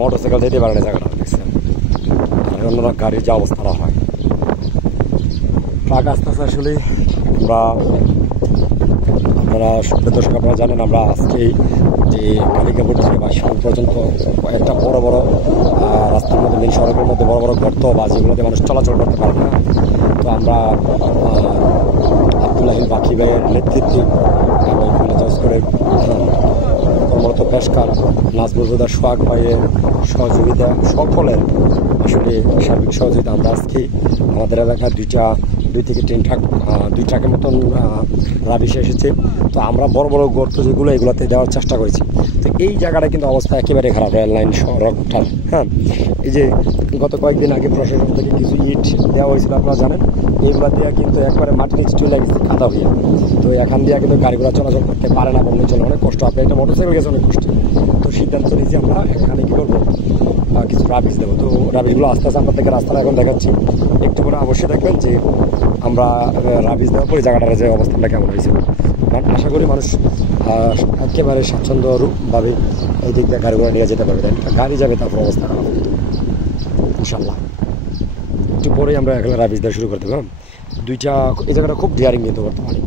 Motorcycle যেতে পারে না জায়গাটা দেখছেন, আর অন্যরা গাড়ির যে অবস্থাটা হয়। ট্রাক আস্তে আস্তে আসলে আপনারা দর্শক আপনারা জানেন, আমরা আজকে যে কালিকাপুর থেকে বাসিপুর পর্যন্ত একটা বড় বড় রাস্তার মধ্যে, মেন সড়কের মধ্যে বড় বড় গর্ত বা যেগুলোতে মানুষ চলাচল করতে পারে না। তো আমরা আব্দুল্লাহিল বাকি ভাইয়ের নেতৃত্বে করে কর্মরত পেশকার নাজমুল হুদা সোহাগ ভাইয়ের সহযোগিতা, সকলের আসলে সার্বিক সহযোগিতা আমরা আজকে আমাদের এলাকায় দুই থেকে দুই ট্রাকের মতন রাবিশ এসেছে। তো আমরা বড় বড় গর্ত যেগুলো এগুলোতে দেওয়ার চেষ্টা করেছি। তো এই জায়গাটা কিন্তু অবস্থা একেবারে খারাপ, রেল লাইন সড়কটা। হ্যাঁ, এই যে গত কয়েকদিন আগে প্রশাসন থেকে কিছু ইট দেওয়া হয়েছিল আপনারা জানেন, এগুলো দিয়ে কিন্তু একবারে মাটির নিচে চলে গেছে কাদা হয়ে। তো এখান দিয়ে কিন্তু গাড়িগুলো চলাচল করতে পারে না, বললে চলে, অনেক কষ্ট। আপনি একটা মোটরসাইকেল গেছে অনেক কষ্ট। তো সিদ্ধান্ত নিয়েছি আমরা এখানে কী করবো, কিছু রাবিশ দেবো। তো রাবিশগুলো আস্তে আস্তে আপনাদেরকে রাস্তাটা এখন দেখাচ্ছি, একটু করে অবশ্যই দেখবেন যে আমরা রাবিশ দেওয়ার পরে জায়গাটার যে অবস্থানটা কেমন হয়েছে। আশা করি মানুষ একেবারে স্বাচ্ছন্দ্যভাবে এই দিক দিয়ে গাড়িগুলো নিয়ে যেতে পারবে। গাড়ি যাবে, তারপর অবস্থা খারাপ ইনশাল্লাহ। একটু পরেই আমরা এখানে রাবিশ দেওয়া শুরু করতে পারবো। এই জায়গাটা খুব ডিয়ারিং কিন্তু বর্তমানে।